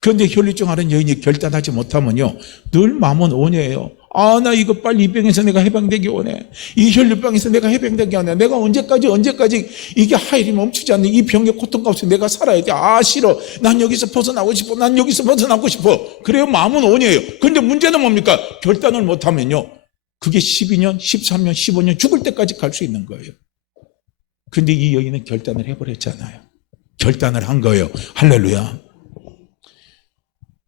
그런데 혈류증 앓은 여인이 결단하지 못하면요, 늘 마음은 원해요. 아, 나 이거 빨리 이 병에서 내가 해방되기 원해. 이 혈류병에서 내가 해방되기 원해. 내가 언제까지 이게 하일이 멈추지 않는 이 병의 고통 가운데 내가 살아야 돼. 아, 싫어. 난 여기서 벗어나고 싶어. 그래요, 마음은 원해요. 그런데 문제는 뭡니까? 결단을 못하면요, 그게 12년, 13년, 15년 죽을 때까지 갈 수 있는 거예요. 그런데 이 여인은 결단을 해버렸잖아요. 결단을 한 거예요. 할렐루야.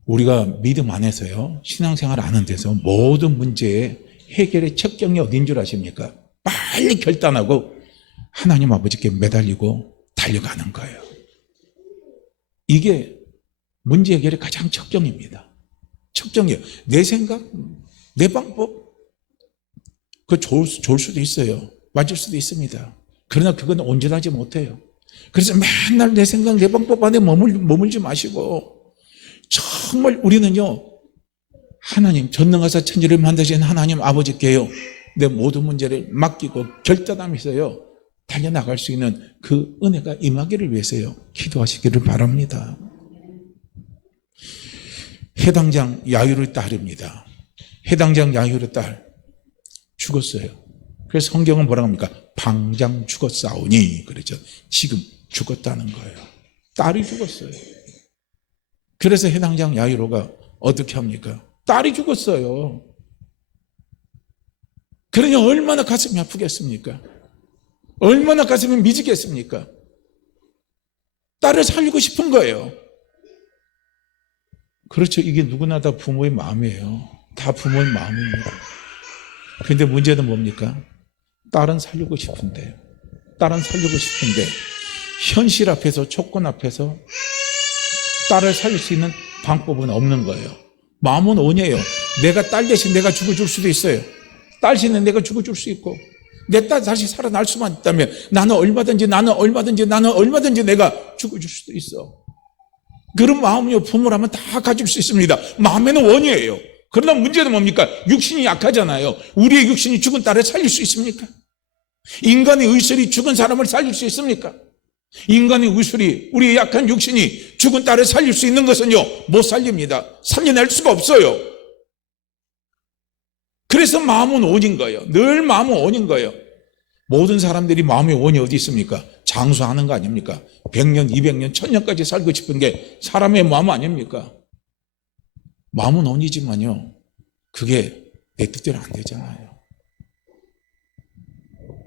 우리가 믿음 안에서요, 신앙생활 하는 데서 모든 문제의 해결의 척경이 어딘 줄 아십니까? 빨리 결단하고 하나님 아버지께 매달리고 달려가는 거예요. 이게 문제 해결의 가장 척경입니다. 척경이에요. 내 생각, 내 방법, 그거 좋을 수도 있어요. 맞을 수도 있습니다. 그러나 그건 온전하지 못해요. 그래서 맨날 내 생각, 내 방법 안에 머물지 마시고, 정말 우리는요, 하나님, 전능하사 천지를 만드신 하나님 아버지께요, 내 모든 문제를 맡기고 결단하면서요 달려나갈 수 있는 그 은혜가 임하기를 위해서요 기도하시기를 바랍니다. 해당장 야이로의 딸입니다. 해당장 야이로의 딸 죽었어요. 그래서 성경은 뭐라고 합니까? 방장 죽었사오니, 그랬죠. 지금 죽었다는 거예요. 딸이 죽었어요. 그래서 해당장 야이로가 어떻게 합니까? 딸이 죽었어요. 그러니 얼마나 가슴이 아프겠습니까? 얼마나 가슴이 미지겠습니까? 딸을 살리고 싶은 거예요. 그렇죠. 이게 누구나 다 부모의 마음이에요. 다 부모의 마음입니다. 그런데 문제는 뭡니까? 딸은 살리고 싶은데, 현실 앞에서, 조건 앞에서 딸을 살릴 수 있는 방법은 없는 거예요. 마음은 원이에요. 내가 딸 대신 내가 죽어줄 수도 있어요. 딸 대신 내가 죽어줄 수 있고, 내 딸 다시 살아날 수만 있다면 나는 얼마든지 내가 죽어줄 수도 있어. 그런 마음이요, 부모라면 다 가질 수 있습니다. 마음에는 원이에요. 그러나 문제는 뭡니까? 육신이 약하잖아요. 우리의 육신이 죽은 딸을 살릴 수 있습니까? 인간의 의술이 죽은 사람을 살릴 수 있습니까? 인간의 의술이, 우리의 약한 육신이 죽은 딸을 살릴 수 있는 것은요, 못 살립니다. 살려낼 수가 없어요. 그래서 마음은 원인 거예요. 늘 마음은 원인 거예요. 모든 사람들이 마음의 원이 어디 있습니까? 장수하는 거 아닙니까? 100년, 200년, 1000년까지 살고 싶은 게 사람의 마음 아닙니까? 마음은 원이지만요, 그게 내 뜻대로 안 되잖아요.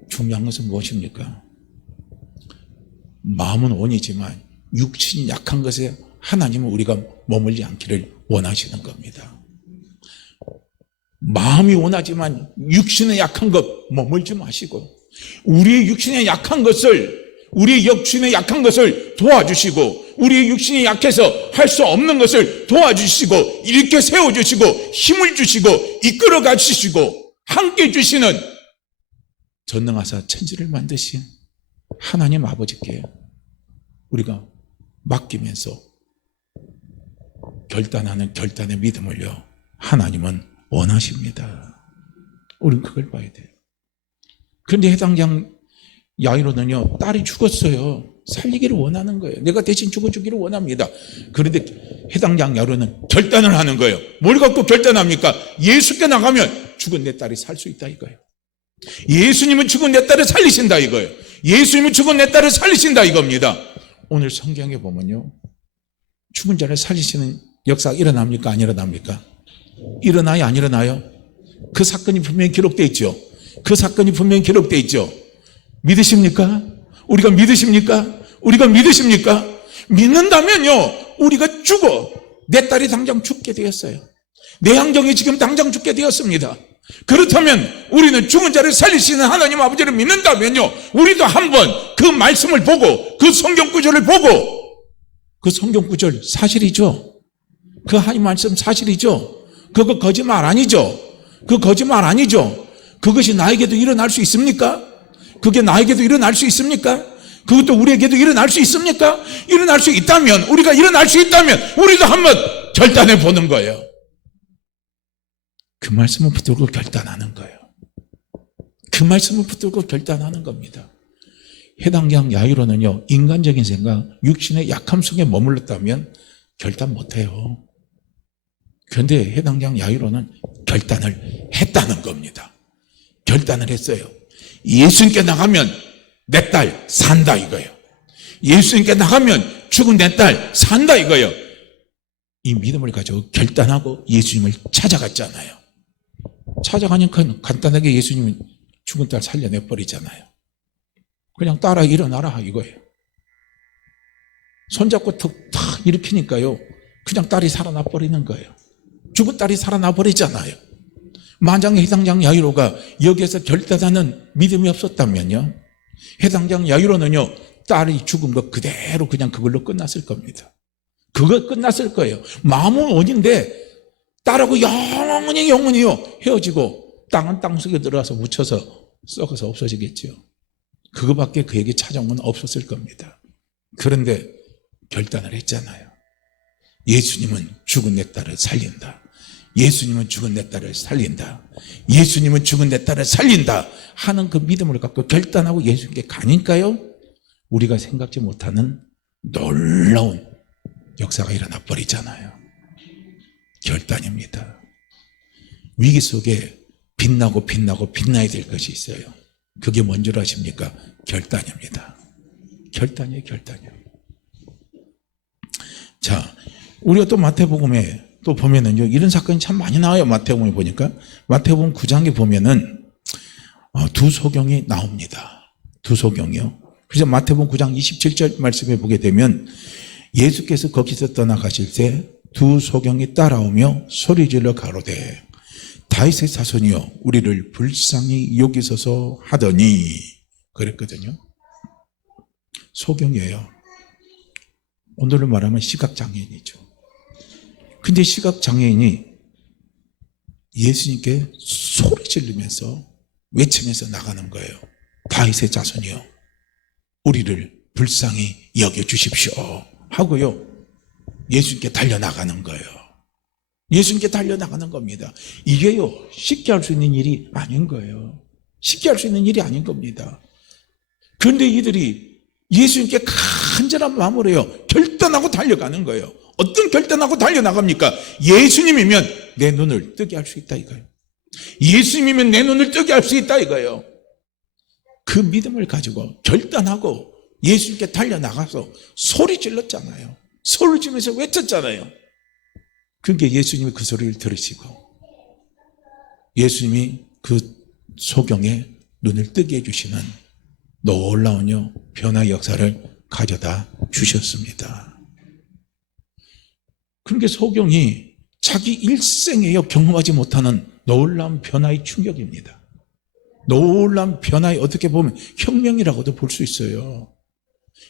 중요한 것은 무엇입니까? 마음은 원이지만 육신이 약한 것에 하나님은 우리가 머물지 않기를 원하시는 겁니다. 마음이 원하지만 육신의 약한 것 머물지 마시고, 우리의 육신의 약한 것을 도와주시고, 우리의 육신이 약해서 할 수 없는 것을 도와주시고, 이렇게 세워주시고, 힘을 주시고, 이끌어 가주시고, 함께 주시는 전능하사 천지를 만드신 하나님 아버지께 우리가 맡기면서 결단하는 결단의 믿음을요, 하나님은 원하십니다. 우리는 그걸 봐야 돼요. 그런데 해당장 야이로는요, 딸이 죽었어요. 살리기를 원하는 거예요. 내가 대신 죽어주기를 원합니다. 그런데 해당장 야이로는 결단을 하는 거예요. 뭘 갖고 결단합니까? 예수께 나가면 죽은 내 딸이 살 수 있다 이거예요. 예수님은 죽은 내 딸을 살리신다 이거예요. 예수님은 죽은 내 딸을 살리신다 이겁니다. 오늘 성경에 보면요, 죽은 자를 살리시는 역사가 일어납니까? 안 일어납니까? 일어나요? 안 일어나요? 그 사건이 분명히 기록되어 있죠. 그 사건이 분명히 기록되어 있죠. 믿으십니까? 우리가 믿으십니까? 우리가 믿으십니까? 믿는다면요, 우리가 죽어. 내 딸이 당장 죽게 되었어요. 내 양정이 지금 당장 죽게 되었습니다. 그렇다면 우리는 죽은 자를 살리시는 하나님 아버지를 믿는다면요, 우리도 한번 그 말씀을 보고, 그 성경 구절을 보고, 그 성경 구절 사실이죠. 그 하나님 말씀 사실이죠. 그거 거짓말 아니죠. 그 거짓말 아니죠. 그것이 나에게도 일어날 수 있습니까? 그게 나에게도 일어날 수 있습니까? 그것도 우리에게도 일어날 수 있습니까? 일어날 수 있다면, 우리가 일어날 수 있다면 우리도 한번 결단해 보는 거예요. 그 말씀을 붙들고 결단하는 거예요. 그 말씀을 붙들고 결단하는 겁니다. 해당장 야이로는요, 인간적인 생각, 육신의 약함 속에 머물렀다면 결단 못해요. 그런데 해당장 야이로는 결단을 했다는 겁니다. 결단을 했어요. 예수님께 나가면 내 딸 산다 이거예요. 예수님께 나가면 죽은 내 딸 산다 이거예요. 이 믿음을 가지고 결단하고 예수님을 찾아갔잖아요. 찾아가니까 간단하게 예수님은 죽은 딸 살려내버리잖아요. 그냥 딸아 일어나라 이거예요. 손잡고 탁 일으키니까요, 그냥 딸이 살아나 버리는 거예요. 죽은 딸이 살아나 버리잖아요. 만약에 해당장 야이로가 여기에서 결단하는 믿음이 없었다면요, 해당장 야이로는요, 딸이 죽은 거 그대로 그냥 그걸로 끝났을 겁니다. 그거 끝났을 거예요. 마음은 원인데 딸하고 영원히요 헤어지고 땅은 땅속에 들어가서 묻혀서 썩어서 없어지겠죠. 그거밖에 그에게 찾아온 건 없었을 겁니다. 그런데 결단을 했잖아요. 예수님은 죽은 내 딸을 살린다. 예수님은 죽은 내 딸을 살린다. 예수님은 죽은 내 딸을 살린다 하는 그 믿음을 갖고 결단하고 예수님께 가니까요, 우리가 생각지 못하는 놀라운 역사가 일어나 버리잖아요. 결단입니다. 위기 속에 빛나고 빛나야 될 것이 있어요. 그게 뭔 줄 아십니까? 결단입니다. 결단이에요. 자, 우리가 또 마태복음에 또 보면은요, 이런 사건이 참 많이 나와요. 마태복음에 보니까. 마태복음 9장에 보면은 두 소경이 나옵니다. 두 소경이요. 그래서 마태복음 9장 27절 말씀에 보게 되면 예수께서 거기서 떠나가실 때 두 소경이 따라오며 소리질러 가로되 다윗의 자손이여 우리를 불쌍히 여기소서 하더니 그랬거든요. 소경이에요. 오늘로 말하면 시각장애인이죠. 근데 시각장애인이 예수님께 소리 지르면서 외치면서 나가는 거예요. 다윗의 자손이여 우리를 불쌍히 여겨주십시오 하고요, 예수님께 달려나가는 거예요. 예수님께 달려나가는 겁니다. 이게요, 쉽게 할 수 있는 일이 아닌 거예요. 쉽게 할 수 있는 일이 아닌 겁니다. 그런데 이들이 예수님께 간절한 마음으로요, 결단하고 달려가는 거예요. 어떤 결단하고 달려나갑니까? 예수님이면 내 눈을 뜨게 할 수 있다 이거예요. 예수님이면 내 눈을 뜨게 할 수 있다 이거예요. 그 믿음을 가지고 결단하고 예수님께 달려나가서 소리 질렀잖아요. 소리 지르면서 외쳤잖아요. 그러니까 예수님이 그 소리를 들으시고 예수님이 그 소경에 눈을 뜨게 해주시는 놀라운 변화의 역사를 가져다 주셨습니다. 그러니까 소경이 자기 일생에 경험하지 못하는 놀라운 변화의 충격입니다. 놀라운 변화의 어떻게 보면 혁명이라고도 볼 수 있어요.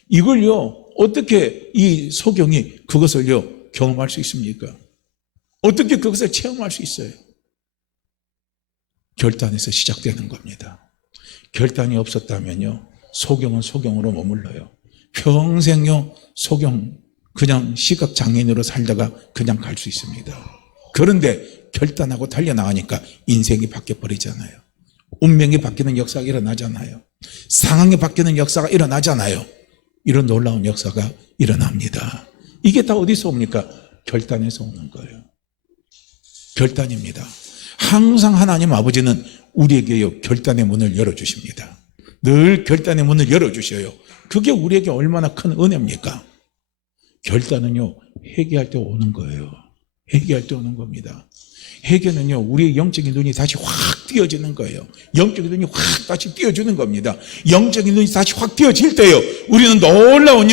이걸요, 어떻게 이 소경이 그것을요 경험할 수 있습니까? 어떻게 그것을 체험할 수 있어요? 결단에서 시작되는 겁니다. 결단이 없었다면요, 소경은 소경으로 머물러요. 평생요 소경, 그냥 시각장애인으로 살다가 그냥 갈 수 있습니다. 그런데 결단하고 달려나가니까 인생이 바뀌어버리잖아요. 운명이 바뀌는 역사가 일어나잖아요. 상황이 바뀌는 역사가 일어나잖아요. 이런 놀라운 역사가 일어납니다. 이게 다 어디서 옵니까? 결단에서 오는 거예요. 결단입니다. 항상 하나님 아버지는 우리에게요 결단의 문을 열어주십니다. 늘 결단의 문을 열어주셔요. 그게 우리에게 얼마나 큰 은혜입니까? 결단은요 회개할 때 오는 거예요. 회개할 때 오는 겁니다. 회개는요 우리의 영적인 눈이 다시 확 띄어지는 거예요. 영적인 눈이 확 다시 띄어주는 겁니다. 영적인 눈이 다시 확 띄어질 때요 우리는 놀라운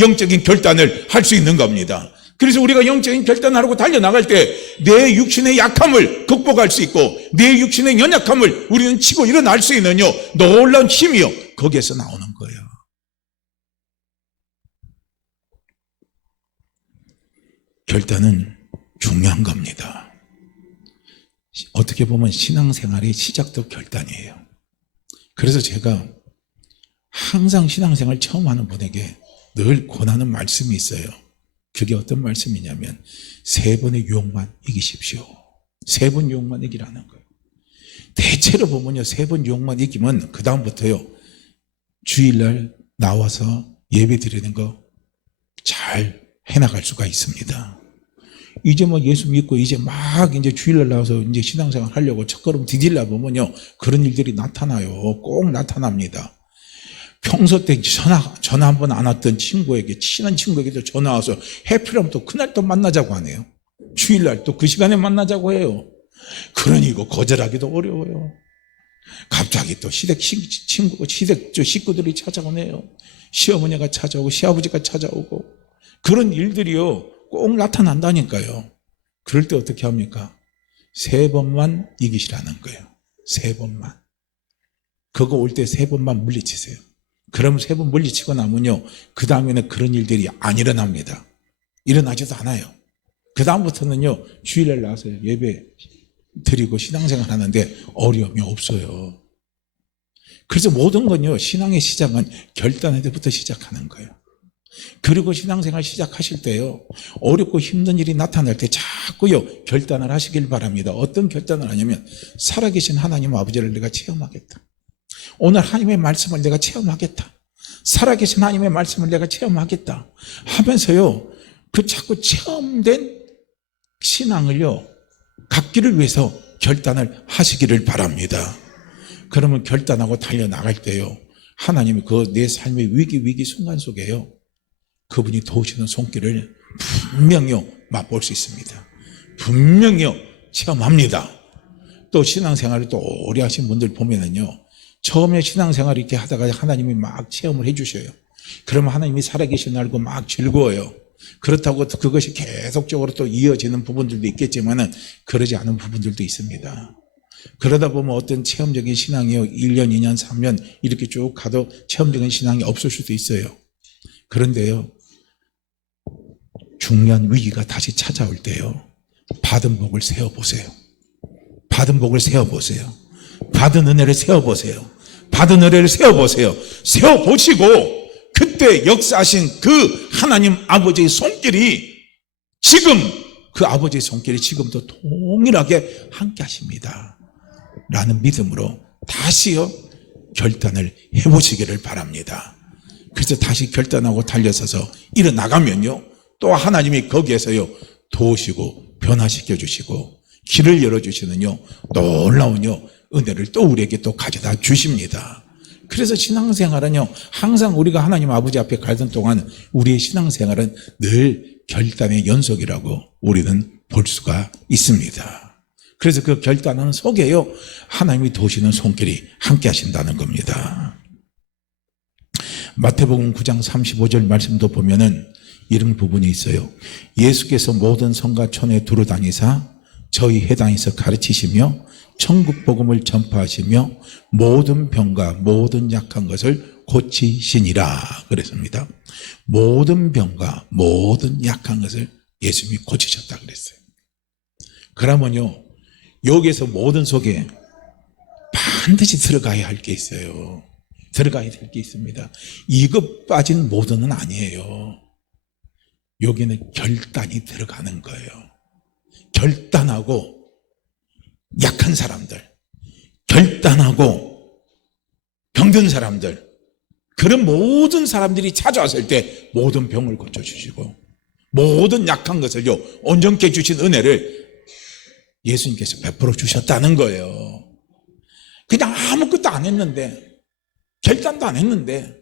영적인 결단을 할 수 있는 겁니다. 그래서 우리가 영적인 결단하려고 달려나갈 때 내 육신의 약함을 극복할 수 있고 내 육신의 연약함을 우리는 치고 일어날 수 있는 놀라운 힘이요 거기에서 나오는 거예요. 결단은 중요한 겁니다. 어떻게 보면 신앙생활의 시작도 결단이에요. 그래서 제가 항상 신앙생활 처음 하는 분에게 늘 권하는 말씀이 있어요. 그게 어떤 말씀이냐면 3번의 유혹만 이기십시오. 3번 유혹만 이기라는 거예요. 대체로 보면요 3번 유혹만 이기면 그 다음부터요 주일날 나와서 예배 드리는 거 잘 해나갈 수가 있습니다. 이제 예수 믿고 이제 이제 주일날 나와서 이제 신앙생활 하려고 첫걸음 디딜라 보면요 그런 일들이 나타나요. 꼭 나타납니다. 평소 때 전화 한 번 안 왔던 친구에게, 친한 친구에게도 전화 와서 해피라면 또 그날 또 만나자고 하네요. 주일날 또 그 시간에 만나자고 해요. 그러니 이거 거절하기도 어려워요. 갑자기 또 시댁 식구들이 찾아오네요. 시어머니가 찾아오고 시아버지가 찾아오고 그런 일들이요 꼭 나타난다니까요. 그럴 때 어떻게 합니까? 3번만 이기시라는 거예요. 3번만. 그거 올 때 3번만 물리치세요. 그럼 3번 물리치고 나면요 그 다음에는 그런 일들이 안 일어납니다. 일어나지도 않아요. 그 다음부터는요 주일날 나와서 예배 드리고 신앙생활 하는데 어려움이 없어요. 그래서 모든 건요 신앙의 시작은 결단할 때부터 시작하는 거예요. 그리고 신앙생활 시작하실 때요, 어렵고 힘든 일이 나타날 때 자꾸요 결단을 하시길 바랍니다. 어떤 결단을 하냐면, 살아계신 하나님 아버지를 내가 체험하겠다. 오늘 하나님의 말씀을 내가 체험하겠다. 살아계신 하나님의 말씀을 내가 체험하겠다 하면서요, 그 자꾸 체험된 신앙을요 갖기를 위해서 결단을 하시기를 바랍니다. 그러면 결단하고 달려나갈 때요, 하나님이 그 내 삶의 위기 순간 속에요, 그분이 도우시는 손길을 분명히 맛볼 수 있습니다. 분명히 체험합니다. 또 신앙생활을 또 오래 하신 분들 보면은요, 처음에 신앙생활 이렇게 하다가 하나님이 막 체험을 해주셔요. 그러면 하나님이 살아계신 날 알고 막 즐거워요. 그렇다고 그것이 계속적으로 또 이어지는 부분들도 있겠지만은 그러지 않은 부분들도 있습니다. 그러다 보면 어떤 체험적인 신앙이요, 1년, 2년, 3년 이렇게 쭉 가도 체험적인 신앙이 없을 수도 있어요. 그런데요, 중요한 위기가 다시 찾아올 때요, 받은 복을 세어보세요. 받은 복을 세어보세요. 받은 은혜를 세어보세요. 받은 은혜를 세어보세요. 세어보시고 그때 역사하신 그 하나님 아버지의 손길이 지금, 그 아버지의 손길이 지금도 동일하게 함께 하십니다 라는 믿음으로 다시요 결단을 해보시기를 바랍니다. 그래서 다시 결단하고 달려서서 일어나가면요, 또 하나님이 거기에서요 도우시고 변화시켜 주시고 길을 열어주시는요 놀라운요 은혜를 또 우리에게 또 가져다 주십니다. 그래서 신앙생활은요, 항상 우리가 하나님 아버지 앞에 가던 동안 우리의 신앙생활은 늘 결단의 연속이라고 우리는 볼 수가 있습니다. 그래서 그 결단은 속에요 하나님이 도우시는 손길이 함께 하신다는 겁니다. 마태복음 9장 35절 말씀도 보면은 이런 부분이 있어요. 예수께서 모든 성과 촌에 두루 다니사 저희 회당에서 가르치시며 천국 복음을 전파하시며 모든 병과 모든 약한 것을 고치시니라 그랬습니다. 모든 병과 모든 약한 것을 예수님이 고치셨다 그랬어요. 그러면요, 여기에서 모든 속에 반드시 들어가야 할 게 있어요. 들어가야 될 게 있습니다. 이것 빠진 모든은 아니에요. 여기는 결단이 들어가는 거예요. 결단하고 약한 사람들, 결단하고 병든 사람들, 그런 모든 사람들이 찾아왔을 때 모든 병을 고쳐주시고 모든 약한 것을요 온전케 해주신 은혜를 예수님께서 베풀어 주셨다는 거예요. 그냥 아무것도 안 했는데, 결단도 안 했는데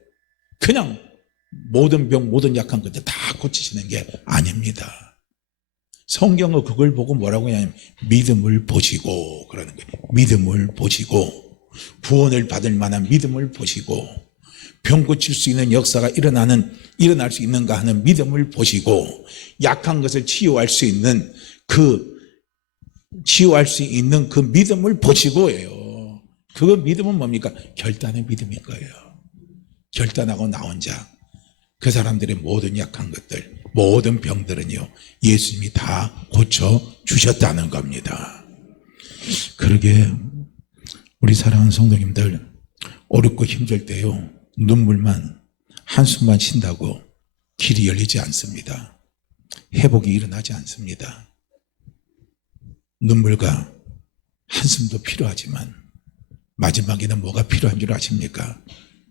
그냥 모든 병, 모든 약한 것들 다 고치시는 게 아닙니다. 성경은 그걸 보고 뭐라고 하냐면 믿음을 보시고 그러는 거예요. 믿음을 보시고 구원을 받을 만한 믿음을 보시고 병 고칠 수 있는 역사가 일어날 수 있는가 하는 믿음을 보시고 약한 것을 치유할 수 있는 그 믿음을 보시고예요. 그 믿음은 뭡니까? 결단의 믿음인 거예요. 결단하고 나 혼자 그 사람들의 모든 약한 것들, 모든 병들은요 예수님이 다 고쳐주셨다는 겁니다. 그러게 우리 사랑하는 성도님들, 어렵고 힘들 때요 눈물만 한숨만 쉰다고 길이 열리지 않습니다. 회복이 일어나지 않습니다. 눈물과 한숨도 필요하지만 마지막에는 뭐가 필요한 줄 아십니까?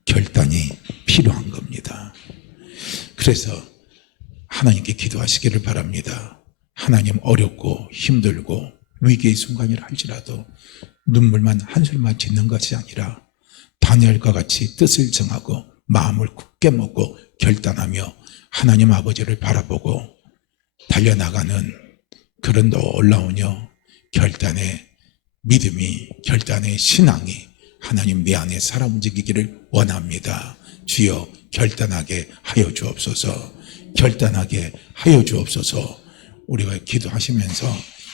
결단이 필요한 겁니다. 그래서 하나님께 기도하시기를 바랍니다. 하나님, 어렵고 힘들고 위기의 순간이라 할지라도 눈물만 한술만 짓는 것이 아니라 다니엘과 같이 뜻을 정하고 마음을 굳게 먹고 결단하며 하나님 아버지를 바라보고 달려나가는 그런 놀라운요 결단의 믿음이, 결단의 신앙이 하나님 내 안에 살아 움직이기를 원합니다. 주여 결단하게 하여 주옵소서. 결단하게 하여 주옵소서. 우리가 기도하시면서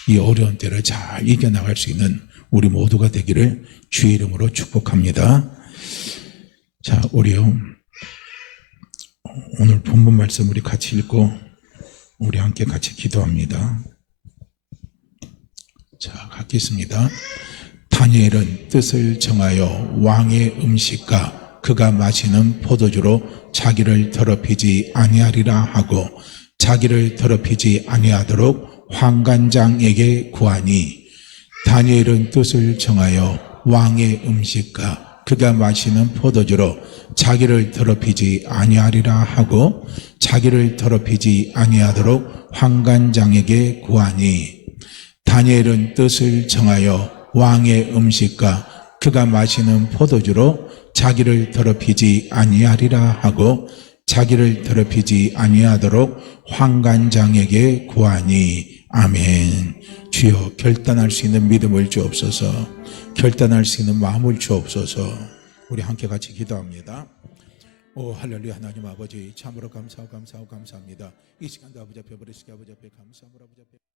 이 어려운 때를 잘 이겨나갈 수 있는 우리 모두가 되기를 주의 이름으로 축복합니다. 자, 우리요 오늘 본문 말씀 우리 같이 읽고 우리 함께 같이 기도합니다. 자, 갖겠습니다. 다니엘은 뜻을 정하여 왕의 음식과 그가 마시는 포도주로 자기를 더럽히지 아니하리라 하고 자기를 더럽히지 아니하도록 환관장에게 구하니 다니엘은 뜻을 정하여 왕의 음식과 그가 마시는 포도주로 자기를 더럽히지 아니하리라 하고 자기를 더럽히지 아니하도록 환관장에게 구하니 다니엘은 뜻을 정하여 왕의 음식과 그가 마시는 포도주로 자기를 더럽히지 아니하리라 하고 자기를 더럽히지 아니하도록 환관장에게 구하니 아멘. 주여 결단할 수 있는 믿음을 주옵소서. 결단할 수 있는 마음을 주옵소서. 우리 함께 같이 기도합니다. 오 할렐루야. 하나님 아버지 참으로 감사하고 감사합니다. 이 시간도 아버지 앞에 버리시게 아버지 앞에 감사함으로 아버지 앞에